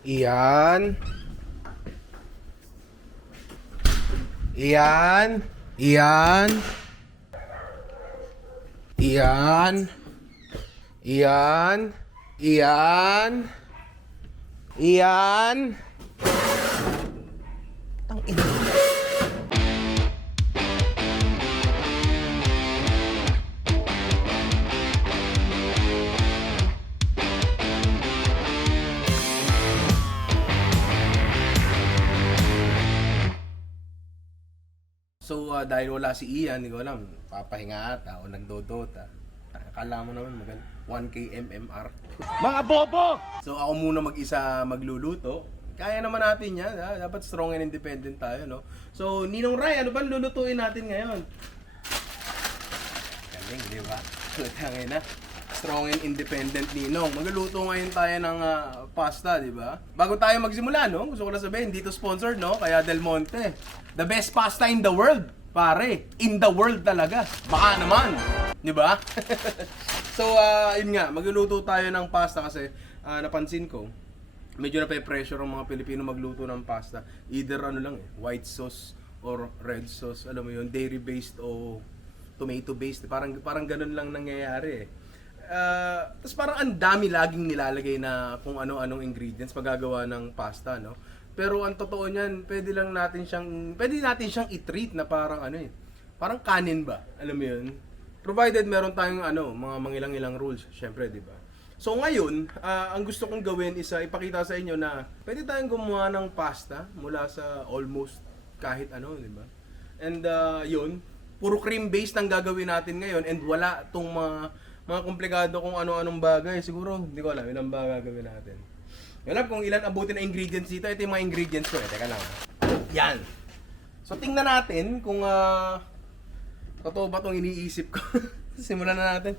Iyan. Iyan. Iyan. Iyan. Iyan. Iyan. Iyan. Tang ina. So, dahil wala si Ian, hindi ko alam, papahinga ata o nagdodota. Akala mo naman 1K MMR. Mga bobo! So, ako muna mag-isa magluluto. Kaya naman natin yan, ha? Dapat strong and independent tayo, no? So, Ninong Ray, ano ba lulutuin natin ngayon? Galing, di ba? Tangin na. Strong and independent Ninong. Magluluto ngayon tayo ng pasta, di ba? Bago tayo magsimula, no? Gusto ko lang sabihin, dito sponsored, no? Kaya Del Monte. The best pasta in the world, pare. In the world talaga. Baka naman. Di ba? So, yun nga. Magluluto tayo ng pasta kasi napansin ko, medyo nape-pressure ang mga Pilipino magluto ng pasta. Either ano lang white sauce or red sauce. Alam mo yun, dairy-based o tomato-based. Parang ganun lang nangyayari tapos parang ang dami laging nilalagay na kung ano-anong ingredients paggagawa ng pasta, no? Pero ang totoo niyan, pwede natin siyang i-treat na parang parang kanin ba? Alam mo yun? Provided meron tayong mga mangilang-ilang rules, syempre, di ba? So ngayon, ang gusto kong gawin is ipakita sa inyo na pwede tayong gumawa ng pasta mula sa almost kahit ano, di ba? And yun, puro cream based ang gagawin natin ngayon and wala tong mga komplikado kung ano-anong bagay. Siguro, hindi ko alam, ilang ba gagawin natin. Alam kung ilan abutin na ingredients dito. Ito yung mga ingredients ko Teka lang. Yan. So, tingnan natin kung totoo ba itong iniisip ko. Simulan na natin.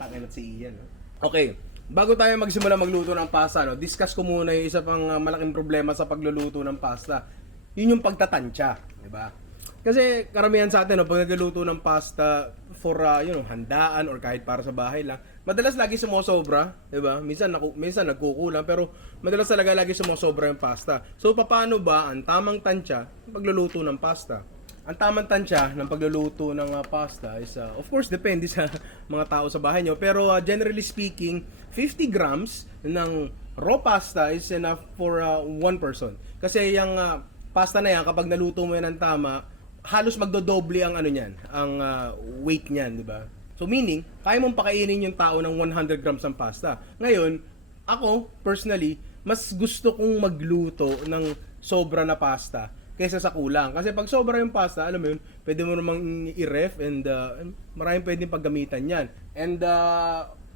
Takinat si Ian. No? Okay. Bago tayo magsimula magluto ng pasta, no, discuss ko muna yung isa pang malaking problema sa pagluluto ng pasta. Yun yung pagtatansya. Diba? Kasi karamihan sa atin, no, pag nagluluto ng pasta for handaan or kahit para sa bahay lang, madalas lagi sumosobra, 'di ba? Minsan nagkukulang pero madalas talaga lagi sumosobra yung pasta. So paano ba ang tamang tansya ng pagluluto ng pasta? Ang tamang tansya ng pagluluto ng pasta is of course depende sa mga tao sa bahay nyo, pero generally speaking, 50 grams ng raw pasta is enough for one person. Kasi yung pasta na yan kapag naluto mo yan ng tama, halos magdodoble ang ang weight niyan, 'di ba? So meaning, kaya mong pakainin yung tao ng 100 grams ng pasta. Ngayon, ako personally, mas gusto kong magluto ng sobra na pasta kaysa sa kulang. Kasi pag sobra yung pasta, alam mo yun, pwede mo namang i-ref and maraming pwedeng paggamitan yan. And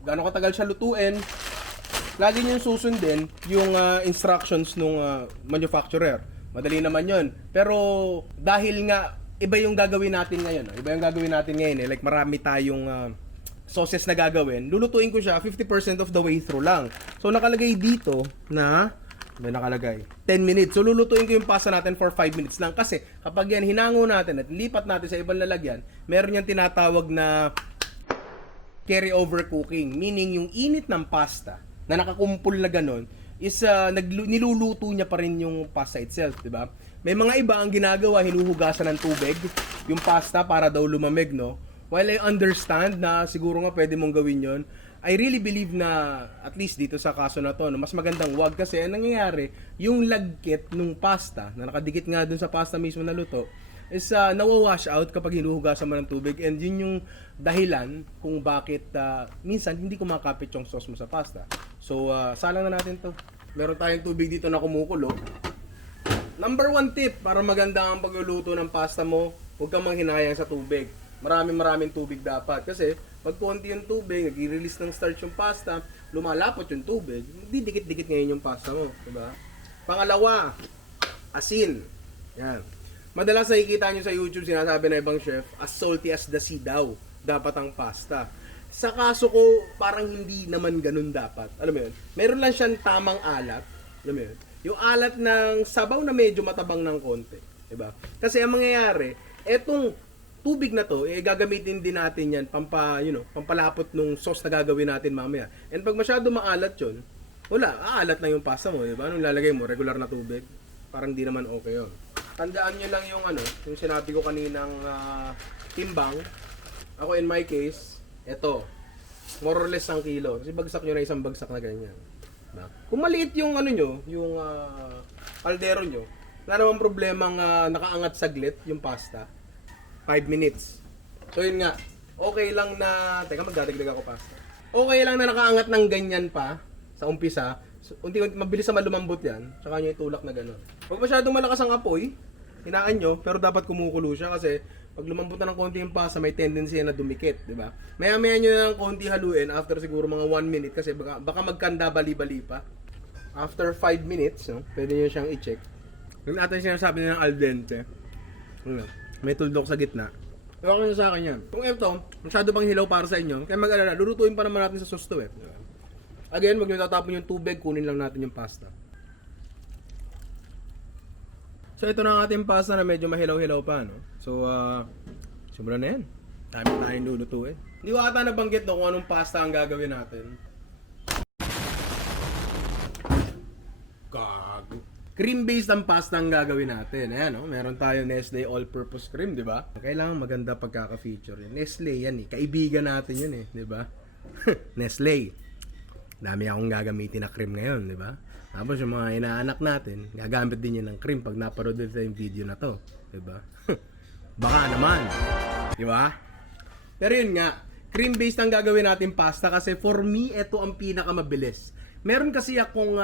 gaano katagal siya lutuin, lagi nyo susundin yung instructions ng manufacturer. Madali naman yun. Pero dahil nga iba yung gagawin natin ngayon. No? Iba yung gagawin natin ngayon. Like marami tayong sauces na gagawin. Lulutuin ko siya 50% of the way through lang. So nakalagay dito na may nakalagay 10 minutes. So lulutuin ko yung pasta natin for 5 minutes lang. Kasi kapag yan hinango natin at lipat natin sa ibang lalagyan, meron yung tinatawag na carry over cooking. Meaning yung init ng pasta na nakakumpul na ganun is niluluto niya pa rin yung pasta itself, di ba? May mga iba ang ginagawa, hinuhugasan ng tubig yung pasta para daw lumamig, no? While I understand na siguro nga pwede mong gawin yon, I really believe na at least dito sa kaso na to, no, mas magandang wag kasi ang nangyayari, yung lagkit ng pasta na nakadikit nga dun sa pasta mismo na luto is nawawash out kapag hinuhugasan mo ng tubig, and yun yung dahilan kung bakit minsan hindi kumakapit yung sauce mo sa pasta. So salang na natin to. Meron tayong tubig dito na kumukulo. Number 1 tip para maganda ang pagluluto ng pasta mo, huwag kang manghinayang sa tubig. Maraming tubig dapat kasi pag konti yung tubig, nag-release ng starch yung pasta, lumalapot yung tubig, hindi dikit-dikit ngayon yung pasta mo, diba? Pangalawa, asin. Yan. Madalas nakikita nyo sa YouTube, sinasabi na ibang chef, as salty as the sea daw dapat ang pasta. Sa kaso ko, parang hindi naman ganun dapat. Alam mo yun? Meron lang siyang tamang alat. Alam mo yun? Yung alat ng sabaw na medyo matabang ng konti. Diba? Kasi ang mangyayari, etong tubig na to, gagamitin din natin yan pampalapot nung sauce na gagawin natin mamaya. And pag masyado maalat yun, wala, aalat na yung pasta mo, di ba? Anong lalagay mo? Regular na tubig? Parang di naman okay yun. Tandaan nyo lang yung yung sinabi ko kaninang timbang. Ako in my case, eto, more or less 1 kilo. Kasi bagsak nyo na isang bagsak na ganyan. Diba? Kung maliit yung nyo, yung kaldero nyo, wala namang problemang nakaangat saglit yung pasta. 5 minutes. So yun nga, okay lang na, teka magdadagdag ako pasta. Okay lang na nakaangat ng ganyan pa sa umpisa. So, unti-unti mabilis naman lumambot yan. Tsaka nyo itulak na gano'n. Huwag masyadong malakas ang apoy. Hinaan nyo, pero dapat kumukulo siya kasi pag lumambot na ng konti yung pasta, may tendency na dumikit, di ba? Maya-maya nyo na ng konti haluin after siguro mga 1 minute kasi baka magkanda bali-bali pa. After 5 minutes, no, pwede nyo siyang i-check. Yung natin sinasabi nila ng al dente. May tuldok sa gitna. Ewan ko sa akin yan. Kung ito, masyado bang hilaw para sa inyo, kaya mag-alala, lulutuin pa naman natin sa sauce to eh. Again, wag nyo tatapon yung tubig, kunin lang natin yung pasta. So ito na ang ating pasta na medyo mahilaw-hilaw pa, no? So, simulan na yan. Dami tayong lulutuin. Hindi ko ata nabanggit no, kung anong pasta ang gagawin natin. Gago. Cream-based ang pasta ang gagawin natin. Ayan, no? Meron tayong Nestle All-Purpose Cream, di ba? Kailangan maganda pagkaka-feature yun. Nestle yan eh. Kaibigan natin yun eh, di ba? Nestle. Dami akong gagamitin na cream ngayon, di ba? Tapos yung mga inaanak natin, gagamit din yun ng cream pag napanood nila yung video na to, di ba? Baka naman, di ba? Pero yun nga, cream-based ang gagawin natin pasta kasi for me, ito ang pinakamabilis. Meron kasi akong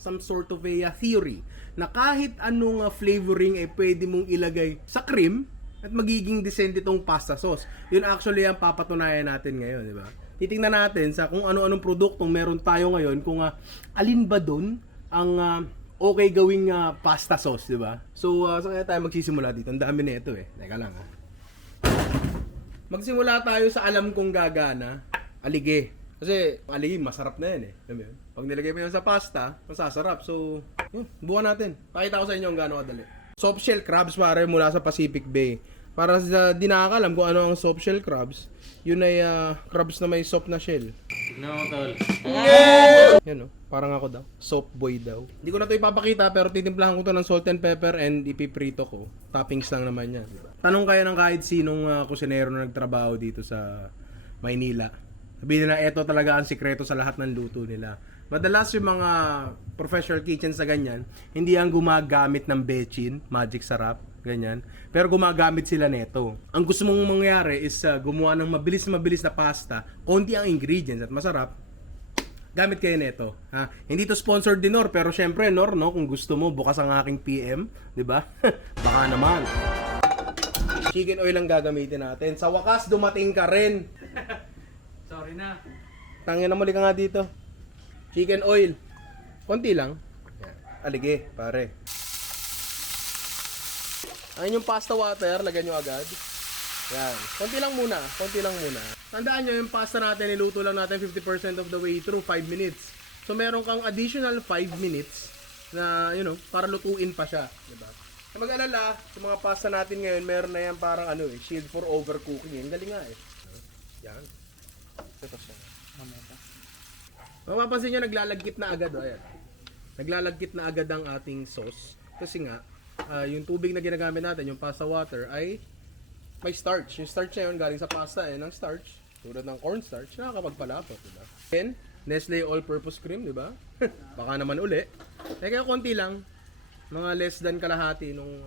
some sort of a theory na kahit anong flavoring ay pwede mong ilagay sa cream at magiging decent itong pasta sauce. Yun actually ang papatunayan natin ngayon, di ba? Titingnan natin sa kung ano-anong produktong meron tayo ngayon, kung alin ba doon ang okay gawing pasta sauce, di ba? So, saan kaya tayo magsisimula dito? Ang dami na ito eh. Teka lang Magsimula tayo sa alam kong gagana, alige. Kasi ang alige, masarap na yan eh. Alam mo yun? Pag nilagay mo yan sa pasta, masasarap. So, buwan natin. Pakita ko sa inyo kung gaano kadali. Soft shell crabs pare mula sa Pacific Bay. Para sa di nakakalam kung ano ang soft shell crabs, yun ay crabs na may soft na shell. No, tol. Yan no, parang ako daw. Soap boy daw. Hindi ko na ito ipapakita pero titimplahan ko to ng salt and pepper and ipiprito ko. Toppings lang naman yan. Tanong kaya ng kahit sinong kusinero na nagtrabaho dito sa Maynila. Sabihin nila, eto talaga ang sikreto sa lahat ng luto nila. Madalas yung mga professional kitchens na ganyan, hindi ang gumagamit ng bechin, magic sarap, ganyan. Pero gumagamit sila neto. Ang gusto mong mangyari is gumawa ng mabilis na pasta, konti ang ingredients at masarap. Gamit kayo neto. Ha? Hindi to sponsored din Nor, pero syempre Nor, no, kung gusto mo, bukas ang aking PM, di ba? Baka naman. Chicken oil ang gagamitin natin. Sa wakas, dumating ka rin. Sorry na. Tangin na muli ka nga dito. Chicken oil. Konti lang. Alige, pare. Ayun yung pasta water, lagyan nyo agad. Yan. Konti lang muna. Tandaan nyo, yung pasta natin, niluto lang natin 50% of the way through, 5 minutes. So, meron kang additional 5 minutes na, para lutuin pa siya. Diba? Kaya mag-alala, sa mga pasta natin ngayon, meron na yan parang shield for overcooking. Ang galing nga eh. Yan. Ito siya. Mapapansin nyo, naglalagkit na agad. Ayan. Naglalagkit na agad ang ating sauce. Kasi nga, yung tubig na ginagamit natin, yung pasta water, ay may starch. Yung starch na yun, galing sa pasta ng starch. Tulad ng cornstarch, nakakapagpalapot, diba? Then, Nestle All-Purpose Cream, diba? Baka naman uli. Kaya konti lang. Mga less than kalahati nung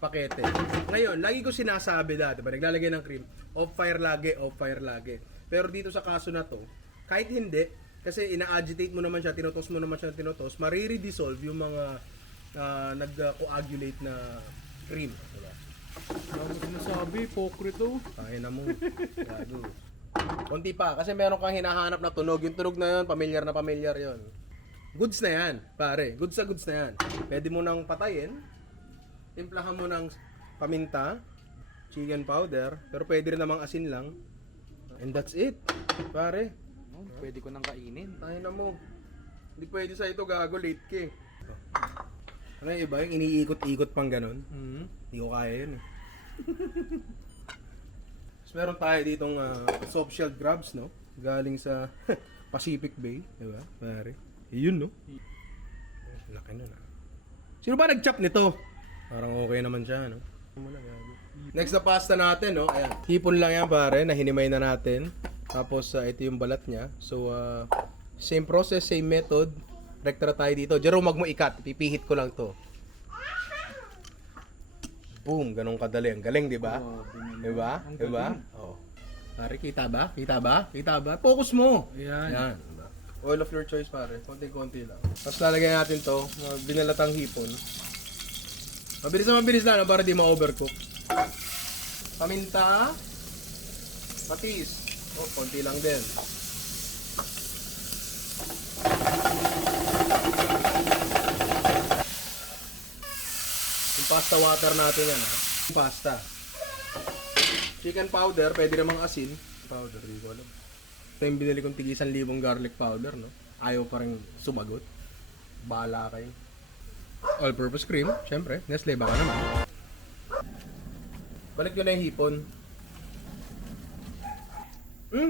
pakete. Ngayon, lagi ko sinasabi dati, diba? Naglalagay ng cream, off fire lagi. Pero dito sa kaso na to, kahit hindi, kasi ina-agitate mo naman siya, tinutos, marire-dissolve yung mga nag-coagulate na cream. Diba? Ano sinasabi? Pokrito. Kaya na mo. Gago. Konti pa, kasi meron kang hinahanap na tunog. Yung tunog na yun, pamilyar yun. Goods na yan, pare. Goods na yan. Pwede mo nang patayin. Timplahan mo ng paminta, chicken powder, pero pwede rin namang asin lang. And that's it, pare. Oh, pwede ko nang kainin. Tayo na mo. Hindi pwede sa ito, gago, late ka eh. Ano yung iba? Yung iniikot-ikot pang ganun? Hindi ko kaya yun eh. Tapos meron tayo ditong soft shell crabs, no? Galing sa Pacific Bay, di ba? Pare. Yun, no? Laki nun, ah. Sino ba nag-chop nito? Parang okay naman siya, no? Next na pasta natin, no? Ayan. Hipon lang yan, pare, na hinimay na natin. Tapos, ito yung balat niya. So, same process, same method. Rekta tayo dito. Jerome, wag mo ikat. Pipihit ko lang to. Boom, ganun kadali. Ang galing, di ba? Di ba? Di ba? Oh. Pare, kita ba? Kita ba? Kita ba? Focus mo. Ayan. Yan. Oil of your choice, pare. Konti-konti lang. Tapos lalagyan natin to, binalatang hipon. Mabilis lang, para di ma-overcook. Paminta. Patis. Oh, konti lang din. Yung pasta water natin yan, ha? Yung pasta. Chicken powder, pwede namang asin. Powder, di ko alam. Ito yung binili kong tig 1,000 garlic powder, no? Ayaw pa rin sumagot. Bahala kayo. All-purpose cream, syempre. Nestle, baka naman. Balik nyo na yung hipon.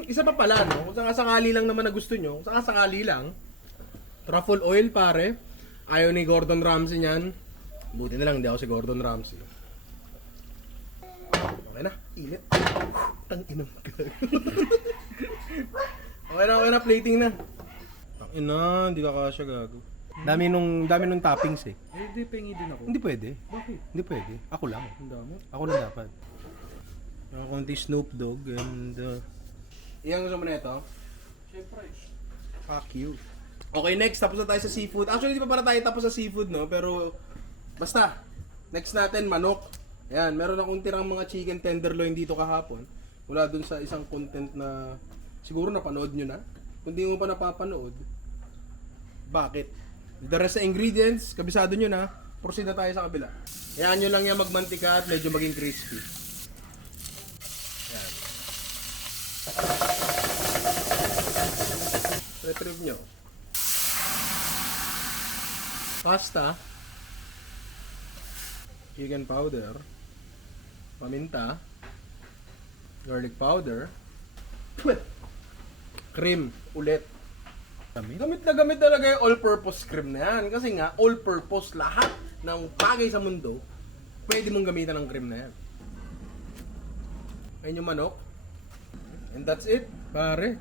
Isa pa pala, no? Kung sakali lang naman na gusto nyo, kung sakali lang, truffle oil, pare. Ayaw ni Gordon Ramsay niyan. Buti na lang, hindi ako si Gordon Ramsay. Okay na, init. Tang-inang ka. Okay na, plating na. Tang-ina, hindi ka kasya gago. Dami nung toppings eh. Eh, di pengi din ako. Hindi pwede. Bakit? Hindi pwede. Ako lang. Ang dami. Ako lang dapat. Konti Snoop Dogg and Iyan gusto mo na ito? Siyempre. Fuck you. Okay, next. Tapos na tayo sa seafood. Actually, di pa para tayo tapos sa seafood, no? Pero, basta. Next natin, manok. Ayan, meron akong tirang mga chicken tenderloin dito kahapon. Mula dun sa isang content na siguro napanood nyo na. Kung di mo pa napapanood, bakit? The rest sa ingredients, kabisado nyo na. Proceed na tayo sa kabila. Ayan nyo lang yan magmantika at medyo maging crispy. Ayan. Retrieve nyo. Pasta. Chicken powder. Paminta. Garlic powder. Cream. Ulit. Gamit na gamit talaga yung all-purpose cream na yan. Kasi nga, all-purpose lahat ng bagay sa mundo, pwede mong gamitan ng cream na yan. Ayun yung manok. And that's it, pare.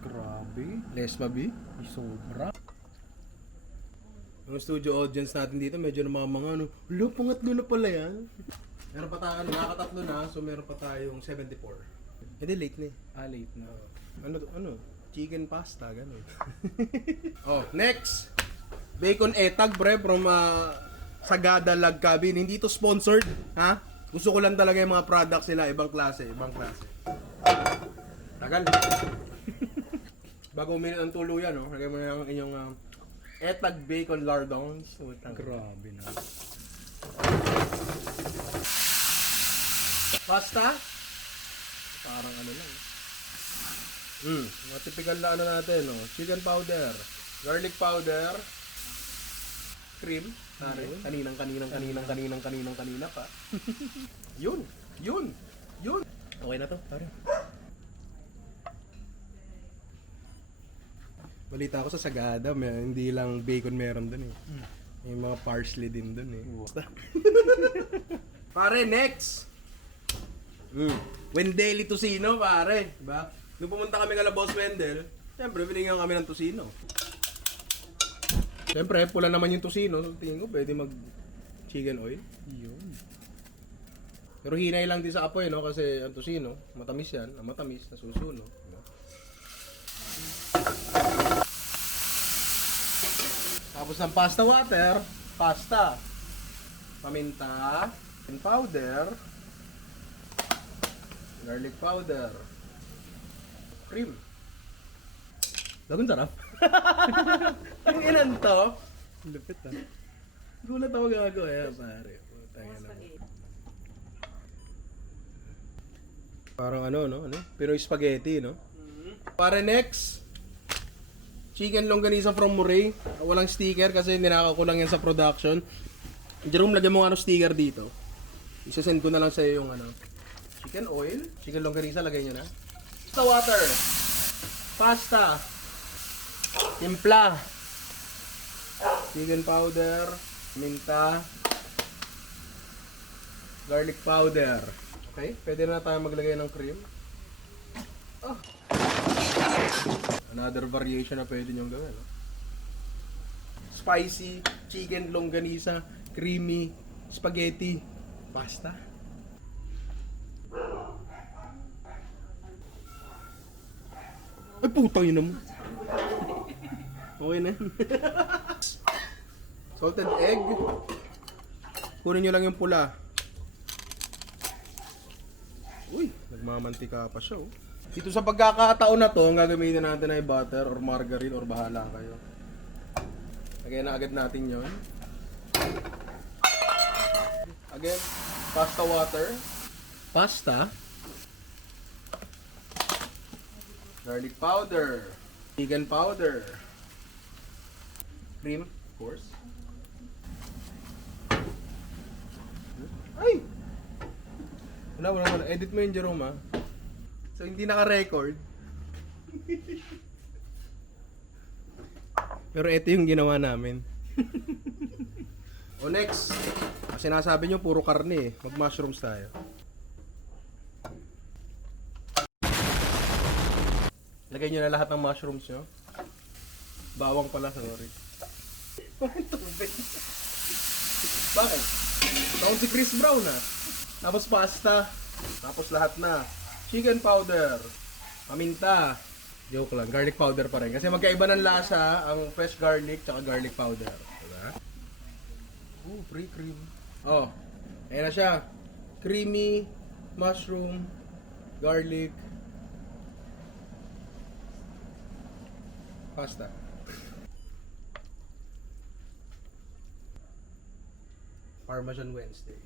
Grabe. Less mabi. Sobra. Yung studio audience natin dito, medyo namamanga, ano, lo, pangatlo na pala yan. Meron pa tayo, nakakatatlo na, so meron pa tayong 74. Hindi, late na eh. Late na. Ano? Chicken pasta, gano'n. Oh, next! Bacon etag, bre, from Sagada Lag Cabin. Hindi ito sponsored, ha? Gusto ko lang talaga yung mga products nila, ibang klase. Tagal. Bago uminit ang tuluyan, no? Lagay mo na yung inyong etag bacon lardons. Grabe na. Pasta? Parang ano lang. Mga typical na ano natin, no? Chicken powder, garlic powder, cream, kanina pa. Yun. Okay na to, pare. Balita ko sa Sagada, hindi lang bacon meron dun eh. May mga parsley din dun eh. Pare, next! Wendeli Tocino, pare. Diba? Nung pumunta kami kala Boss Wendell, siyempre, binigyan kami ng tocino. Siyempre, pula naman yung tocino. So, tingin ko, pwede mag-chicken oil. Yun. Pero hinay lang din sa apoy, no? Kasi ang tocino, matamis yan. Ang matamis, nasusuno. Diba? Tapos ng pasta water, pasta. Paminta, and powder, garlic powder, cream. Lagun sarap. Ang ilan to? Lupit ah. Gulat ako gago eh, pare. Parang ano, no? Pinoy spaghetti, no? Para next, chicken longganisa from Muray. Walang sticker kasi ninakaw ko lang yan sa production. Jerome, lagyan mo sticker dito. Isasend ko na lang sa iyo yung chicken oil, chicken longganisa, lagay nyo na. Sa water. Pasta. Timpla. Chicken powder. Minta. Garlic powder. Okay, pwede na tayo maglagay ng cream. Oh. Another variation na pwede nyong gawin. No? Spicy, chicken longganisa, creamy, spaghetti, pasta. Ay, putang yun naman. Okay na. Salted egg. Kunin nyo lang yung pula. Uy, nagmamantika pa siya, oh. Dito sa pagkakataon na to, ang gagamitin natin ay butter or margarine or bahala kayo. Lagyan na agad natin yon. Again, pasta water. Pasta. Garlic powder. Chicken powder. Cream, of course. Ay! Wala. Edit mo yun, Jerome, ha? So, hindi naka-record. Pero ito yung ginawa namin. O next, kasi sinasabi nyo puro karne eh. Mag-mushrooms tayo. Lagay nyo na lahat ng mushrooms nyo. Bawang pala, sorry. Bakit tubig? Bakit? Taon si Chris Brown na. Tapos pasta. Tapos lahat na. Chicken powder. Paminta. Joke lang, garlic powder pa rin. Kasi magkaiba ng lasa ang fresh garlic tsaka garlic powder. Diba? Free cream. Oh, ayan na siya. Creamy, mushroom, garlic, pasta. Parmesan Wednesday.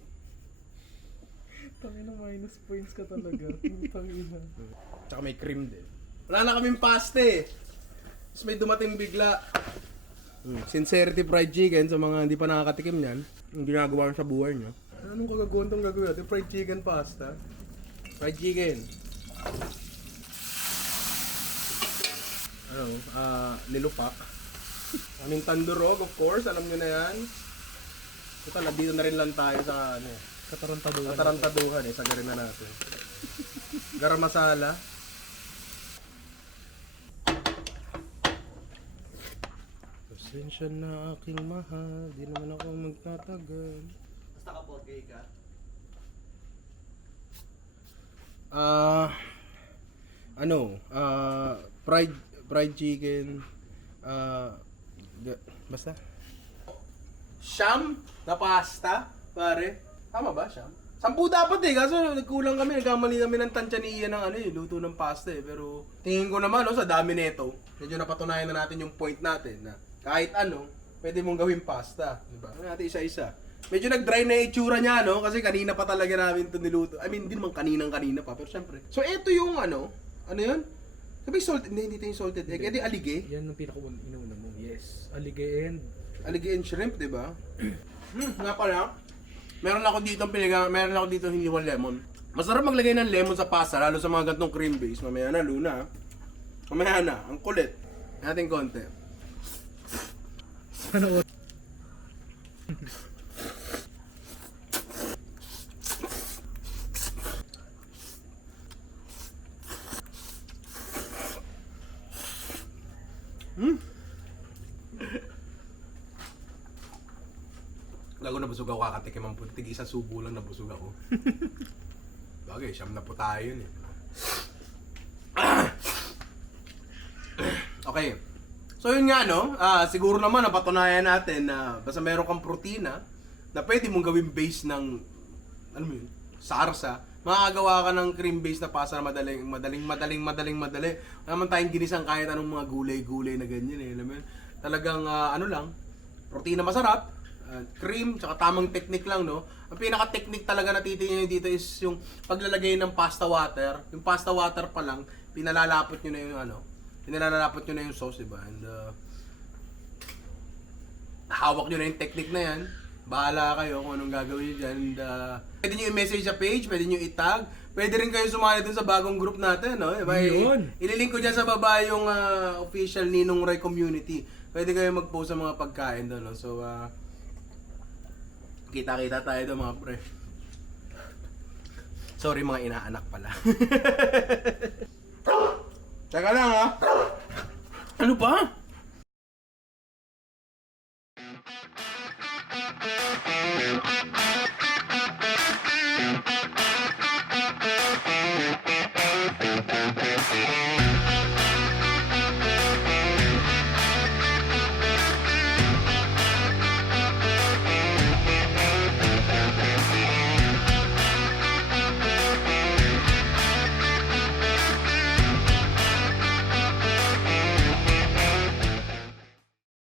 Tangina, minus points ka talaga. Tangina. Tsaka may cream din. Wala na kaming pasta eh. Tapos may dumating bigla. Sincerity fried chicken sa mga hindi pa nakakatikim niyan. Yung ginagawa nyo sa buhay nyo. Anong kagagawan itong gagawin natin? Fried chicken pasta. Fried chicken. Nilupak. Aming tandurog, of course. Alam nyo na yan. Ito, dito na rin lang tayo sa Katarantaduhan eh. Sagarin na natin. Garam masala. Pasensya na aking mahal. Di naman ako magtatagal. Basta kapag gay ka. Fried chicken. Basta. Siyam na pasta, pare. Tama ba, siyam? 10 dapat eh, kaso nagkulang kami, nagkamali kami ng tansaniya ng luto ng pasta eh. Pero tingin ko naman, sa dami nito, medyo napatunayan na natin yung point natin na kahit ano, pwede mong gawin pasta. Diba? Ano natin isa-isa. Medyo nag-dry na yung itsura niya, no? Kasi kanina pa talaga namin ito niluto. I mean, hindi naman kanina pa, pero syempre. So, ito yung ano yun? Sabi salted, hindi ito yung salted egg. Edi alige. Yan ang pinaka-inuuna mo. Yes. Alige and shrimp, di ba? Nga pala. Meron ako dito hiniwang lemon. Masarap maglagay ng lemon sa pasta, lalo sa mga gantong cream base. Mamaya na, Luna. Mamaya na, ang kulit. Natin konti. ano? Gago, nabusog ako kakatikim ang putig. Isang subo lang nabusog ako. Bagay, siyam na po tayo yun eh. Okay. So yun nga no, siguro naman napatunayan natin na basta meron kang protina na pwede mong gawing base ng, ano mo yun, sarsa. Makakagawa ka ng cream base na pasta na madali. Wala naman tayong ginisang kahit anong mga gulay-gulay na ganyan eh. Alam mo yun? Talagang protina masarap. Cream, tsaka tamang technique lang, no? Ang pinaka-technique talaga na titingnan nyo dito is yung paglalagay ng pasta water. Yung pasta water pa lang, pinalalapot nyo na yung sauce, diba? And, hawak nyo na yung technique na yan. Bahala kayo kung anong gagawin nyo dyan. And, pwede nyo i-message sa page, pwede nyo i-tag, pwede rin kayo sumali dun sa bagong group natin, no? Diba? Yun. Ililink ko dyan sa baba yung official Ninong Ray community. Pwede kayo mag-post sa mga pagkain doon, no? So, kita-kita tayo doon, mga pre. Sorry, mga inaanak pala. Teka lang, ha? Ano pa?